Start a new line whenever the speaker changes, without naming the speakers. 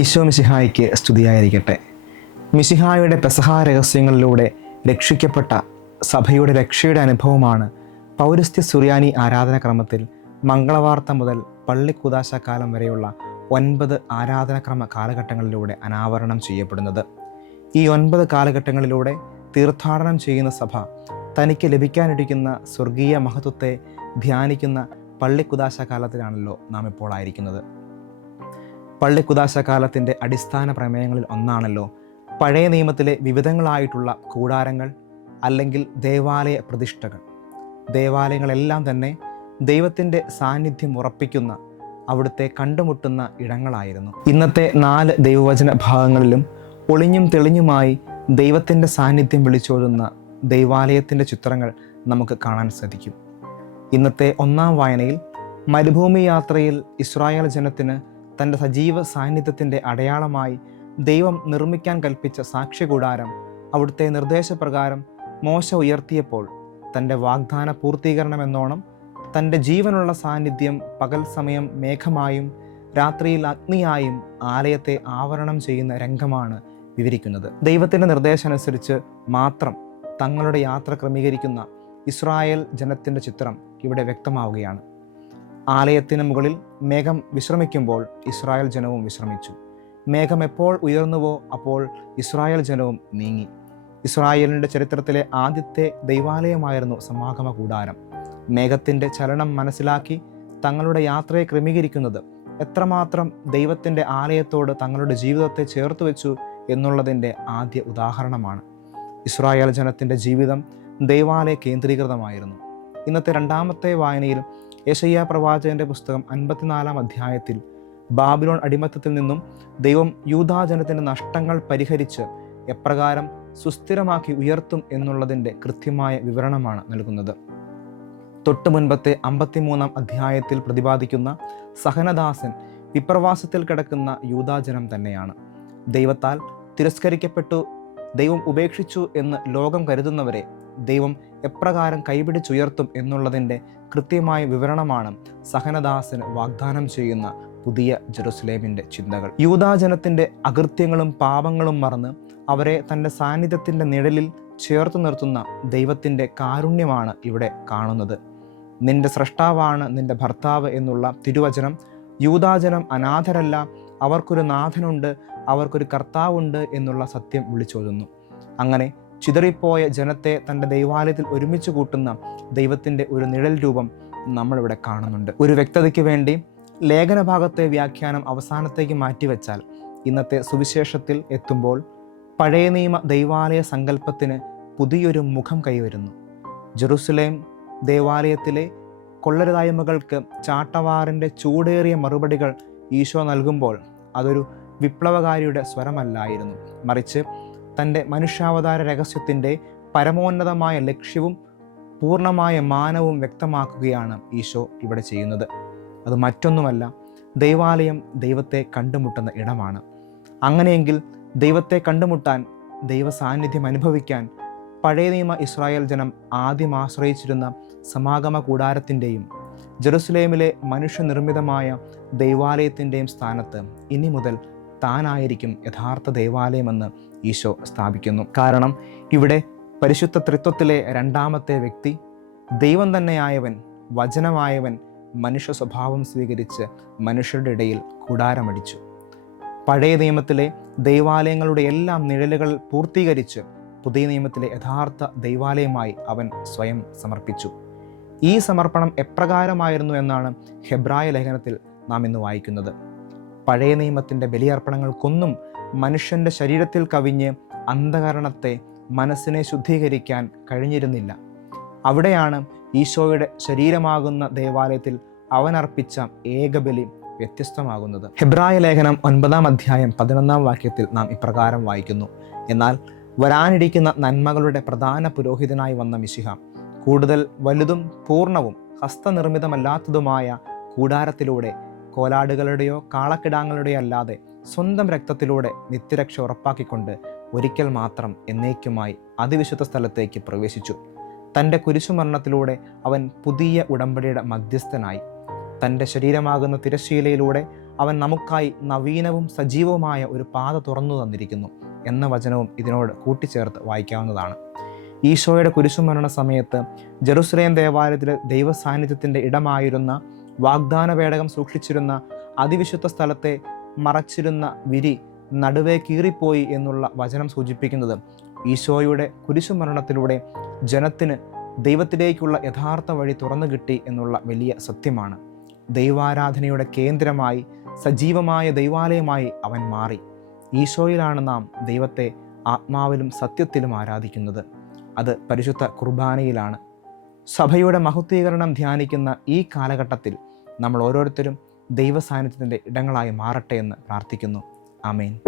ഈശോ മിശിഹായ്ക്ക് സ്തുതിയായിരിക്കട്ടെ. മിശിഹായുടെ പെസഹ രഹസ്യങ്ങളിലൂടെ രക്ഷിക്കപ്പെട്ട സഭയുടെ രക്ഷയുടെ അനുഭവമാണ് പൗരസ്ത്യ സുറിയാനി ആരാധനക്രമത്തിൽ മംഗളവാർത്ത മുതൽ പള്ളിക്കുദാശ കാലം വരെയുള്ള ഒൻപത് ആരാധനക്രമ കാലഘട്ടങ്ങളിലൂടെ അനാവരണം ചെയ്യപ്പെടുന്നത്. ഈ ഒൻപത് കാലഘട്ടങ്ങളിലൂടെ തീർത്ഥാടനം ചെയ്യുന്ന സഭ തനിക്ക് ലഭിക്കാനിരിക്കുന്ന സ്വർഗീയ മഹത്വത്തെ ധ്യാനിക്കുന്ന പള്ളിക്കുദാശ കാലത്തിലാണല്ലോ നാം ഇപ്പോൾ ആയിരിക്കുന്നത്. പള്ളിക്കുദാശ കാലത്തിന്റെ അടിസ്ഥാന പ്രമേയങ്ങളിൽ ഒന്നാണല്ലോ. പഴയ നിയമത്തിലെ വിവിധങ്ങളായിട്ടുള്ള കൂടാരങ്ങൾ അല്ലെങ്കിൽ ദേവാലയ പ്രതിഷ്ഠകൾ. ദേവാലയങ്ങളെല്ലാം തന്നെ ദൈവത്തിന്റെ സാന്നിധ്യം ഉറപ്പിക്കുന്ന അവിടുത്തെ കണ്ടുമുട്ടുന്ന ഇടങ്ങളായിരുന്നു. ഇന്നത്തെ നാല് ദൈവവചന ഭാഗങ്ങളിലും ഒളിഞ്ഞും തെളിഞ്ഞുമായി ദൈവത്തിന്റെ സാന്നിധ്യം വിളിച്ചോതുന്ന ദൈവാലയത്തിന്റെ ചിത്രങ്ങൾ നമുക്ക് കാണാൻ സാധിക്കും. ഇന്നത്തെ ഒന്നാം വായനയിൽ മരുഭൂമി യാത്രയിൽ ഇസ്രായേൽ ജനത്തിന് തന്റെ സജീവ സാന്നിധ്യത്തിന്റെ അടയാളമായി ദൈവം നിർമ്മിക്കാൻ കൽപ്പിച്ച സാക്ഷ്യകൂടാരം അവിടുത്തെ നിർദ്ദേശപ്രകാരം മോശ ഉയർത്തിയപ്പോൾ തന്റെ വാഗ്ദാന പൂർത്തീകരണമെന്നോണം തന്റെ ജീവനുള്ള സാന്നിധ്യം പകൽ സമയം മേഘമായും രാത്രിയിൽ അഗ്നിയായും ആലയത്തെ ആവരണം ചെയ്യുന്ന രംഗമാണ് വിവരിക്കുന്നത്. ദൈവത്തിന്റെ നിർദ്ദേശമനുസരിച്ച് മാത്രം തങ്ങളുടെ യാത്ര ക്രമീകരിക്കുന്ന ഇസ്രായേൽ ജനത്തിന്റെ ചിത്രം ഇവിടെ വ്യക്തമാവുകയാണ്. ആലയത്തിന് മുകളിൽ മേഘം വിശ്രമിക്കുമ്പോൾ ഇസ്രായേൽ ജനവും വിശ്രമിച്ചു. മേഘം എപ്പോൾ ഉയർന്നുവോ അപ്പോൾ ഇസ്രായേൽ ജനവും നീങ്ങി. ഇസ്രായേലിന്റെ ചരിത്രത്തിലെ ആദ്യത്തെ ദൈവാലയമായിരുന്നു സമാഗമ കൂടാരം. മേഘത്തിന്റെ ചലനം മനസ്സിലാക്കി തങ്ങളുടെ യാത്രയെ ക്രമീകരിക്കുന്നത് എത്രമാത്രം ദൈവത്തിന്റെ ആലയത്തോട് തങ്ങളുടെ ജീവിതത്തെ ചേർത്ത് വെച്ചു എന്നുള്ളതിന്റെ ആദ്യ ഉദാഹരണമാണ്. ഇസ്രായേൽ ജനത്തിന്റെ ജീവിതം ദൈവാലയ കേന്ദ്രീകൃതമായിരുന്നു. ഇന്നത്തെ രണ്ടാമത്തെ വായനയിൽ യശയ്യ പ്രവാചകന്റെ പുസ്തകം അൻപത്തിനാലാം അധ്യായത്തിൽ ബാബിലോൺ അടിമത്തത്തിൽ നിന്നും ദൈവം യൂതാജനത്തിന്റെ നഷ്ടങ്ങൾ പരിഹരിച്ച് എപ്രകാരം സുസ്ഥിരമാക്കി ഉയർത്തും എന്നുള്ളതിന്റെ കൃത്യമായ വിവരണമാണ് നൽകുന്നത്. തൊട്ടു മുൻപത്തെ അമ്പത്തിമൂന്നാം അധ്യായത്തിൽ പ്രതിപാദിക്കുന്ന സഹനദാസൻ വിപ്രവാസത്തിൽ കിടക്കുന്ന യൂതാജനം തന്നെയാണ്. ദൈവത്താൽ തിരസ്കരിക്കപ്പെട്ടു ദൈവം ഉപേക്ഷിച്ചു എന്ന് ലോകം കരുതുന്നവരെ ദൈവം എപ്രകാരം കൈപിടിച്ചുയർത്തും എന്നുള്ളതിന്റെ കൃത്യമായ വിവരണമാണ് സഹനദാസന് വാഗ്ദാനം ചെയ്യുന്ന പുതിയ ജെറുസലേമിന്റെ ചിന്തകൾ. യൂതാജനത്തിന്റെ അകൃത്യങ്ങളും പാപങ്ങളും മറന്ന് അവരെ തന്റെ സാന്നിധ്യത്തിന്റെ നിഴലിൽ ചേർത്ത് നിർത്തുന്ന ദൈവത്തിന്റെ കാരുണ്യമാണ് ഇവിടെ കാണുന്നത്. നിന്റെ സൃഷ്ടാവാണ് നിന്റെ ഭർത്താവ് എന്നുള്ള തിരുവചനം യൂതാജനം അനാഥരല്ല അവർക്കൊരു നാഥനുണ്ട് അവർക്കൊരു കർത്താവുണ്ട് എന്നുള്ള സത്യം വിളിച്ചോതുന്നു. അങ്ങനെ ചിതറിപ്പോയ ജനത്തെ തന്റെ ദൈവാലയത്തിൽ ഒരുമിച്ച് കൂട്ടുന്ന ദൈവത്തിന്റെ ഒരു നിഴൽ രൂപം നമ്മളിവിടെ കാണുന്നുണ്ട്. ഒരു വ്യക്തതയ്ക്ക് വേണ്ടി ലേഖനഭാഗത്തെ വ്യാഖ്യാനം അവസാനത്തേക്ക് മാറ്റിവെച്ചാൽ ഇന്നത്തെ സുവിശേഷത്തിൽ എത്തുമ്പോൾ പഴയ നിയമ ദൈവാലയ സങ്കല്പത്തിന് പുതിയൊരു മുഖം കൈവരുന്നു. ജെറുസലേം ദേവാലയത്തിലെ കൊള്ളരുതായ്മകൾക്ക് ചാട്ടവാറിന്റെ ചൂടേറിയ മറുപടികൾ ഈശോ നൽകുമ്പോൾ അതൊരു വിപ്ലവകാരിയുടെ സ്വരമല്ലായിരുന്നു. മറിച്ച് തന്റെ മനുഷ്യാവതാര രഹസ്യത്തിന്റെ പരമോന്നതമായ ലക്ഷ്യവും പൂർണമായ മാനവും വ്യക്തമാക്കുകയാണ് ഈശോ ഇവിടെ ചെയ്യുന്നത്. അത് മറ്റൊന്നുമല്ല ദൈവാലയം ദൈവത്തെ കണ്ടുമുട്ടുന്ന ഇടമാണ്. അങ്ങനെയെങ്കിൽ ദൈവത്തെ കണ്ടുമുട്ടാൻ ദൈവ സാന്നിധ്യം അനുഭവിക്കാൻ പഴയ നിയമ ഇസ്രായേൽ ജനം ആദ്യം ആശ്രയിച്ചിരുന്ന സമാഗമ കൂടാരത്തിന്റെയും ജെറുസലേമിലെ മനുഷ്യനിർമ്മിതമായ ദൈവാലയത്തിന്റെയും സ്ഥാനത്ത് ഇനി മുതൽ താനായിരിക്കും യഥാർത്ഥ ദൈവാലയമെന്ന് ഈശോ സ്ഥാപിക്കുന്നു. കാരണം ഇവിടെ പരിശുദ്ധ ത്രിത്വത്തിലെ രണ്ടാമത്തെ വ്യക്തി ദൈവം തന്നെയായവൻ വചനമായവൻ മനുഷ്യ സ്വഭാവം സ്വീകരിച്ച് മനുഷ്യരുടെ ഇടയിൽ കൂടാരമടിച്ചു. പഴയ നിയമത്തിലെ ദൈവാലയങ്ങളുടെ എല്ലാം നിഴലുകൾ പൂർത്തീകരിച്ച് പുതിയ നിയമത്തിലെ യഥാർത്ഥ ദൈവാലയമായി അവൻ സ്വയം സമർപ്പിച്ചു. ഈ സമർപ്പണം എപ്രകാരമായിരുന്നു എന്നാണ് ഹെബ്രായ ലേഖനത്തിൽ നാം ഇന്ന് വായിക്കുന്നത്. പഴയ നിയമത്തിന്റെ ബലിയർപ്പണങ്ങൾക്കൊന്നും മനുഷ്യന്റെ ശരീരത്തിൽ കവിഞ്ഞ് അന്ധകരണത്തെ മനസ്സിനെ ശുദ്ധീകരിക്കാൻ കഴിഞ്ഞിരുന്നില്ല. അവിടെയാണ് ഈശോയുടെ ശരീരമാകുന്ന ദേവാലയത്തിൽ അവനർപ്പിച്ച ഏകബലി വ്യത്യസ്തമാകുന്നത്. ഹെബ്രായ ലേഖനം ഒൻപതാം അധ്യായം പതിനൊന്നാം വാക്യത്തിൽ നാം ഇപ്രകാരം വായിക്കുന്നു. എന്നാൽ വരാനിരിക്കുന്ന നന്മകളുടെ പ്രധാന പുരോഹിതനായി വന്ന മിശിഹ കൂടുതൽ വലുതും പൂർണവും ഹസ്തനിർമ്മിതമല്ലാത്തതുമായ കൂടാരത്തിലൂടെ കോലാടുകളുടെയോ കാളക്കിടാങ്ങളുടെയോ അല്ലാതെ സ്വന്തം രക്തത്തിലൂടെ നിത്യരക്ഷ ഉറപ്പാക്കിക്കൊണ്ട് ഒരിക്കൽ മാത്രം എന്നേക്കുമായി അതിവിശുദ്ധ സ്ഥലത്തേക്ക് പ്രവേശിച്ചു. തന്റെ കുരിശുമരണത്തിലൂടെ അവൻ പുതിയ ഉടമ്പടിയുടെ മധ്യസ്ഥനായി. തന്റെ ശരീരമാകുന്ന തിരശ്ശീലയിലൂടെ അവൻ നമുക്കായി നവീനവും സജീവവുമായ ഒരു പാത തുറന്നു തന്നിരിക്കുന്നു എന്ന വചനവും ഇതിനോട് കൂട്ടിച്ചേർത്ത് വായിക്കാവുന്നതാണ്. ഈശോയുടെ കുരിശുമരണ സമയത്ത് ജെറുസലേം ദേവാലയത്തിലെ ദൈവസാന്നിധ്യത്തിന്റെ ഇടമായിരുന്ന വാഗ്ദാന പേടകം സൂക്ഷിച്ചിരുന്ന അതിവിശുദ്ധ സ്ഥലത്തെ മറച്ചിരുന്ന വിരി നടുവേ കീറിപ്പോയി എന്നുള്ള വചനം സൂചിപ്പിക്കുന്നത് ഈശോയുടെ കുരിശുമരണത്തിലൂടെ ജനത്തിന് ദൈവത്തിലേക്കുള്ള യഥാർത്ഥ വഴി തുറന്നു കിട്ടി എന്നുള്ള വലിയ സത്യമാണ്. ദൈവാരാധനയുടെ കേന്ദ്രമായി സജീവമായ ദൈവാലയമായി അവൻ മാറി. ഈശോയിലാണ് നാം ദൈവത്തെ ആത്മാവിലും സത്യത്തിലും ആരാധിക്കുന്നത്. അത് പരിശുദ്ധ കുർബാനയിലാണ്. സഭയുടെ മഹത്വീകരണം ധ്യാനിക്കുന്ന ഈ കാലഘട്ടത്തിൽ നമ്മൾ ഓരോരുത്തരും ദൈവസാന്നിധ്യത്തിന്റെ ഇടങ്ങളായി മാറട്ടെ എന്ന് പ്രാർത്ഥിക്കുന്നു. ആമേൻ.